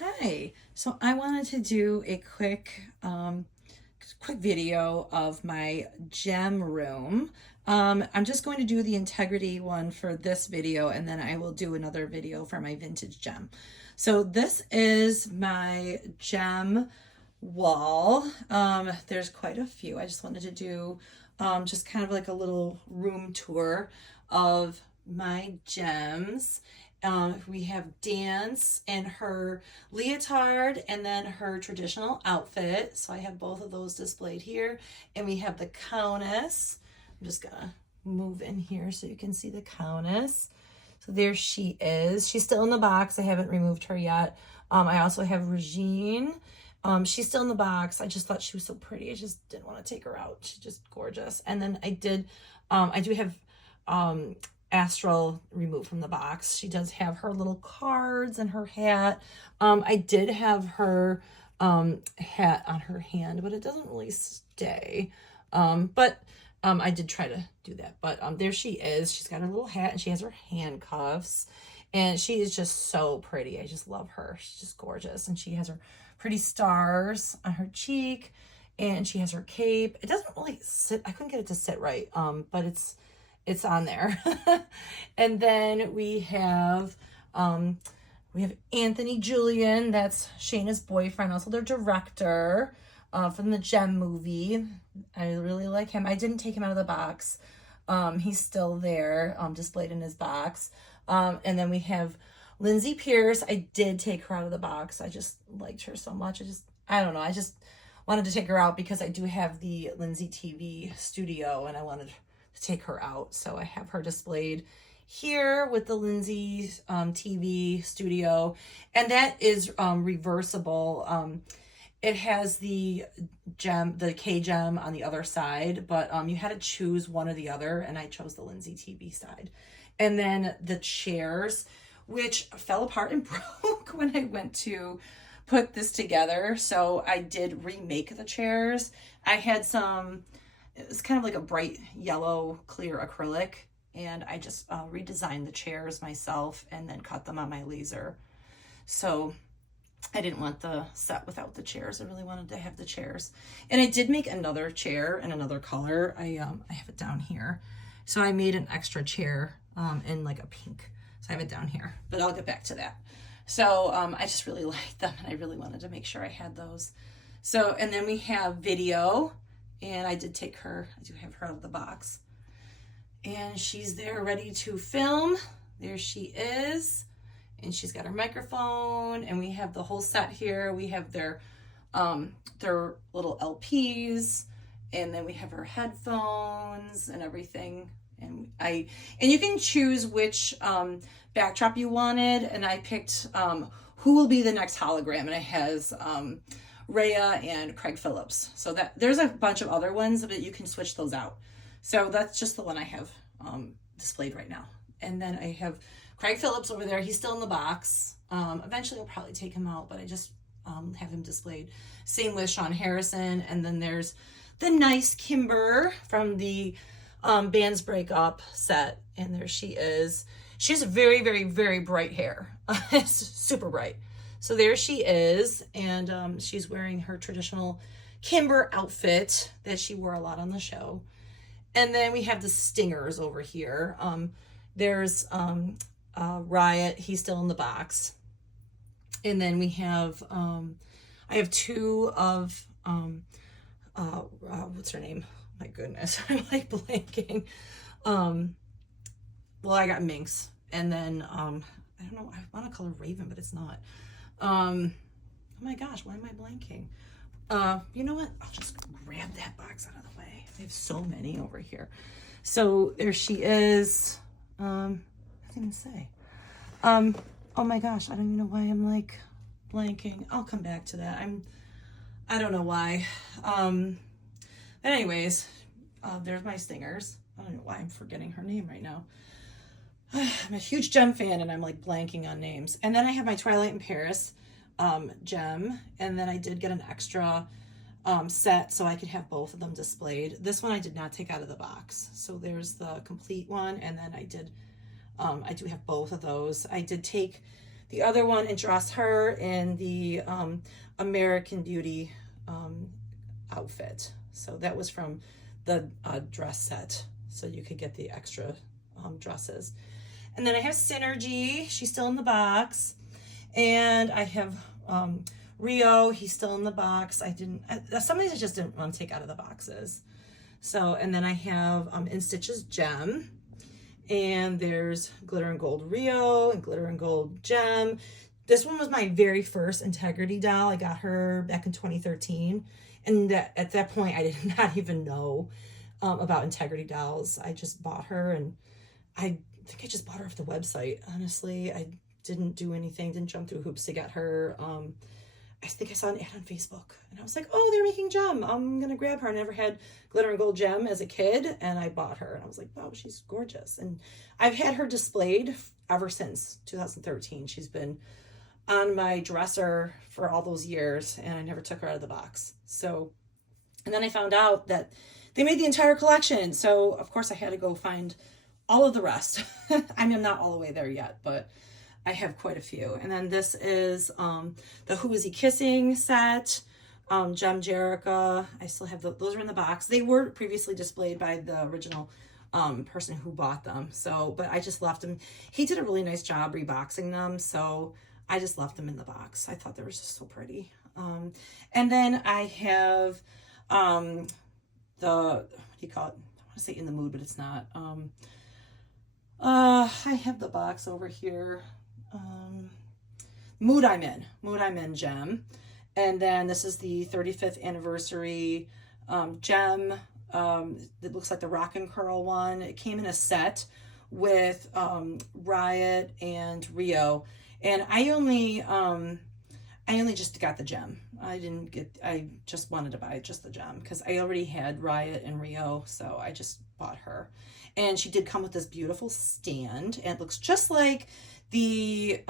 Hi, so I wanted to do a quick video of my gem room. I'm just going to do the integrity one for this video, and then I will do another video for my vintage gem. So this is my gem wall. There's quite a few. I just wanted to do just kind of like a little room tour of my gems. We have Dance in her leotard and then her traditional outfit. So I have both of those displayed here. And we have the Countess. I'm just gonna move in here so you can see the Countess. So there she is. She's still in the box. I haven't removed her yet. I also have Regine. She's still in the box. I just thought she was so pretty. I just didn't want to take her out. She's just gorgeous. And then I do have Astral removed from the box. She does have her little cards and her hat. I did have her hat on her hand, but it doesn't really stay. I did try to do that. But there she is. She's got her little hat and she has her handcuffs. And she is just so pretty. I just love her. She's just gorgeous. And she has her pretty stars on her cheek. And she has her cape. It doesn't really sit. I couldn't get it to sit right. But it's on there. And then we have Anthony Julian. That's Shayna's boyfriend, also their director from the Gem movie. I really like him. I didn't take him out of the box. He's still there, displayed in his box. And then we have Lindsay Pierce. I did take her out of the box. I just liked her so much. I don't know. I just wanted to take her out because I do have the Lindsay TV studio and I wanted to take her out. So I have her displayed here with the Lindsay TV studio. And that is reversible. It has the gem, the K gem on the other side, but you had to choose one or the other, and I chose the Lindsay TV side. And then the chairs, which fell apart and broke when I went to put this together. So I did remake the chairs. I had it was kind of like a bright yellow clear acrylic, and I just redesigned the chairs myself and then cut them on my laser. So I didn't want the set without the chairs. I really wanted to have the chairs. And I did make another chair in another color. I have it down here. So I made an extra chair in like a pink. So I have it down here, but I'll get back to that. So I just really liked them and I really wanted to make sure I had those. So, and then we have video, and I did take her, I do have her out of the box. And she's there ready to film. There she is. And she's got her microphone, and we have the whole set here. We have their little LPs, and then we have her headphones and everything. And you can choose which backdrop you wanted, and I picked who will be the next hologram, and it has Rhea and Craig Phillips. So that there's a bunch of other ones, but you can switch those out. So that's just the one I have displayed right now. And then I have Craig Phillips over there. He's still in the box. Eventually I'll probably take him out, but I just have him displayed. Same with Sean Harrison. And then there's the nice Kimber from the Bands Break Up set. And there she is. She has very, very, very bright hair. It's super bright. So there she is. And she's wearing her traditional Kimber outfit that she wore a lot on the show. And then we have the Stingers over here. There's Riot. He's still in the box. And then we have, I have two of, what's her name? My goodness, I'm like blanking. Well, I got Minx. And then, I don't know, I want to call her Raven, but it's not. Oh my gosh, why am I blanking? You know what? I'll just grab that box out of the way. I have so many over here. So there she is. Nothing to say. Oh my gosh, I don't even know why I'm like blanking. I'll come back to that. I don't know why. But anyways, there's my Stingers. I don't know why I'm forgetting her name right now. I'm a huge Gem fan and I'm like blanking on names. And then I have my Twilight in Paris gem, and then I did get an extra set so I could have both of them displayed. This one I did not take out of the box. So there's the complete one, and then I do have both of those. I did take the other one and dress her in the American Beauty outfit. So that was from the dress set, so you could get the extra dresses. And then I have Synergy, she's still in the box. And I have Rio, he's still in the box. Some of these I just didn't want to take out of the boxes. So, and then I have In Stitches Jem, and there's Glitter and Gold Rio and Glitter and Gold Jem. This one was my very first Integrity doll. I got her back in 2013. And at that point, I did not even know about Integrity dolls. I just bought her, and I think I just bought her off the website. Honestly, I didn't do anything, didn't jump through hoops to get her. I think I saw an ad on Facebook, and I was like, oh, they're making Jem. I'm going to grab her. I never had Glitter and Gold Jem as a kid, and I bought her. And I was like, wow, she's gorgeous. And I've had her displayed ever since 2013. She's been on my dresser for all those years, and I never took her out of the box. So, and then I found out that they made the entire collection. So, of course, I had to go find all of the rest. I mean, I'm not all the way there yet, but I have quite a few. And then this is the Who Is He Kissing set, Jem Jerica. I still have those are in the box. They were previously displayed by the original person who bought them. So, but I just left them. He did a really nice job reboxing them. So I just left them in the box. I thought they were just so pretty. And then I have what do you call it? I want to say In the Mood, but it's not. I have the box over here. Mood I'm In Jem. And then this is the 35th anniversary Jem. It looks like the Rock and Curl one. It came in a set with Riot and Rio. And I only just got the Jem. I just wanted to buy just the Jem because I already had Riot and Rio, so I just bought her. And she did come with this beautiful stand, and it looks just like the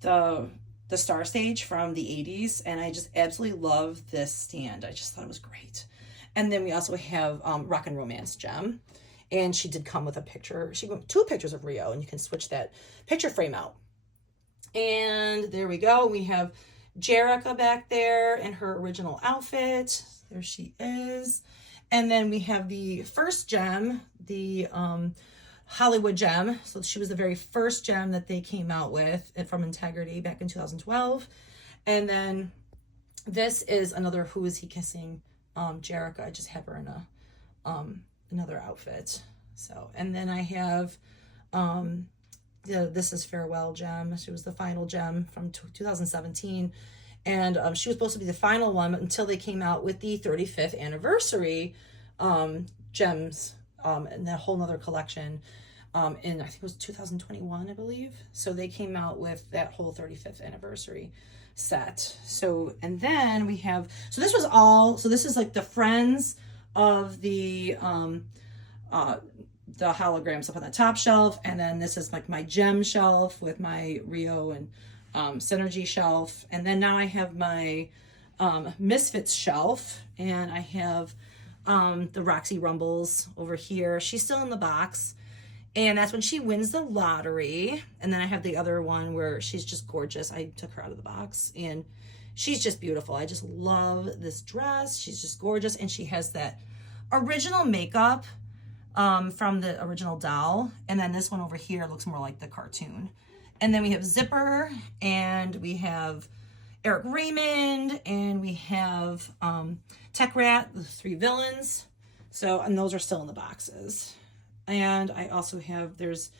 Star Stage from the 80s, and I just absolutely love this stand. I just thought it was great. And then we also have Rock and Romance Jem, and she did come with a picture. She went 2 pictures of Rio, and you can switch that picture frame out. And there we go. We have Jerica back there in her original outfit. There she is. And then we have the first Jem, the Hollywood Jem. So she was the very first Jem that they came out with from Integrity back in 2012. And then this is another Who Is He Kissing Jerica. I just have her in a another outfit. So, and then I have This Is Farewell Jem. She was the final Jem from 2017. And she was supposed to be the final one until they came out with the 35th anniversary gems and that whole nother collection in, I think it was 2021, I believe. So they came out with that whole 35th anniversary set. So, and then we have, so this was all, so this is like the friends of the holograms up on the top shelf. And then this is like my Jem shelf with my Rio and Synergy shelf. And then now I have my Misfits shelf, and I have the Roxy Rumbles over here. She's still in the box, and that's when she wins the lottery. And then I have the other one where she's just gorgeous. I took her out of the box, and she's just beautiful. I just love this dress. She's just gorgeous, and she has that original makeup from the original doll. And then this one over here looks more like the cartoon. And then we have Zipper, and we have Eric Raymond, and we have Tech Rat, the 3 villains. So, and those are still in the boxes. And I also have, there's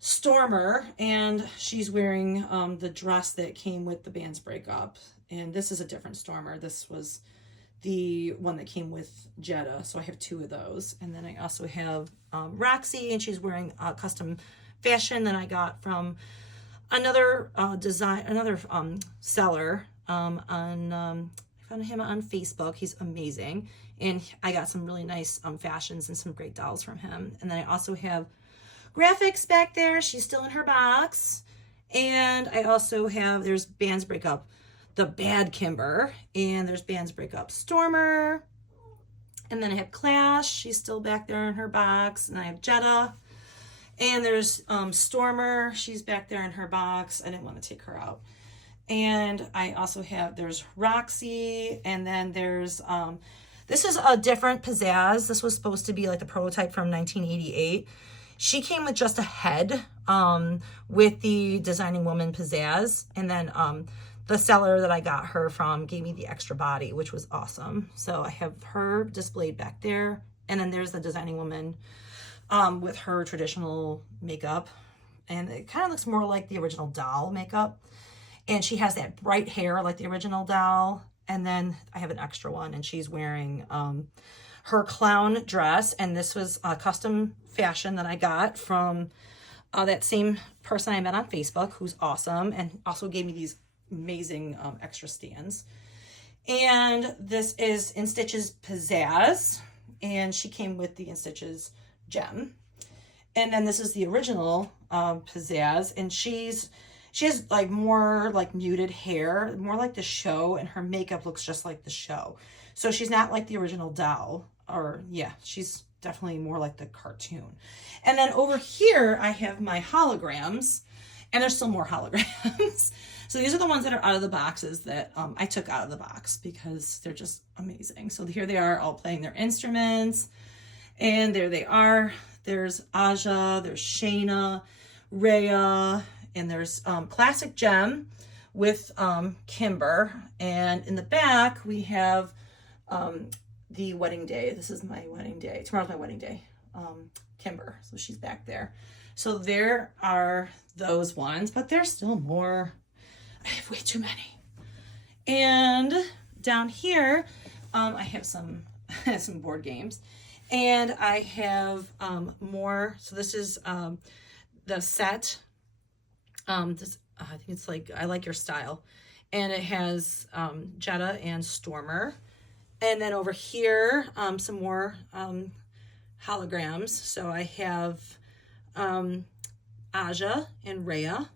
Stormer, and she's wearing the dress that came with the band's breakup. And this is a different Stormer. This was the one that came with Jetta. So I have 2 of those. And then I also have Roxy, and she's wearing a custom fashion that I got from another seller I found him on Facebook. He's amazing, and I got some really nice fashions and some great dolls from him. And then I also have Graphics back there. She's still in her box. And I also have, there's Bands Breakup, the Bad Kimber, and there's Bands Breakup Stormer. And then I have Clash. She's still back there in her box. And I have Jetta. And there's Stormer. She's back there in her box. I didn't want to take her out. And I also have, there's Roxy, and then there's, this is a different Pizzazz. This was supposed to be like the prototype from 1988. She came with just a head with the Designing Woman Pizzazz. And then the seller that I got her from gave me the extra body, which was awesome. So I have her displayed back there. And then there's the Designing Woman with her traditional makeup. And it kind of looks more like the original doll makeup. And she has that bright hair like the original doll. And then I have an extra one, and she's wearing her clown dress. And this was a custom fashion that I got from that same person I met on Facebook, who's awesome, and also gave me these amazing extra stands. And this is In Stitches Pizzazz, and she came with the In Stitches Jem. And then this is the original Pizzazz, and she has like more like muted hair, more like the show, and her makeup looks just like the show. So she's not like the original doll, or yeah, she's definitely more like the cartoon. And then over here, I have my holograms, and there's still more holograms. So these are the ones that are out of the boxes that I took out of the box because they're just amazing. So here they are all playing their instruments, and there they are. There's Aja, there's Shayna, Rhea, and there's Classic Jem with Kimber. And in the back, we have the wedding day. This is my wedding day. Tomorrow's my wedding day. Kimber. So she's back there. So there are those ones, but there's still more. I have way too many. And down here, I have some board games. And I have more. So this is the set. This I think it's like I Like Your Style, and it has Jetta and Stormer, and then over here some more holograms. So I have Aja and Rhea,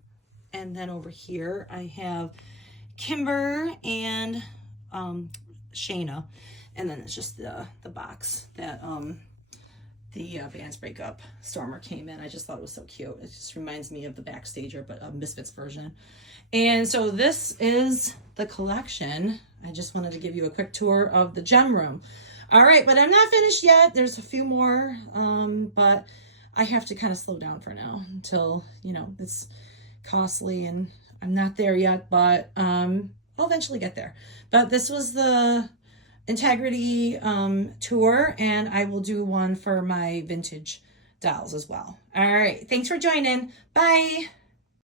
and then over here I have Kimber and Shayna, and then it's just the box that the Bands Breakup Stormer came in. I just thought it was so cute. It just reminds me of the Backstager, but a Misfits version. And so this is the collection. I just wanted to give you a quick tour of the gem room. All right, but I'm not finished yet. There's a few more, but I have to kind of slow down for now until, you know, it's costly and I'm not there yet, but I'll eventually get there. But this was the Integrity tour, and I will do one for my vintage dolls as well. All right, thanks for joining. Bye.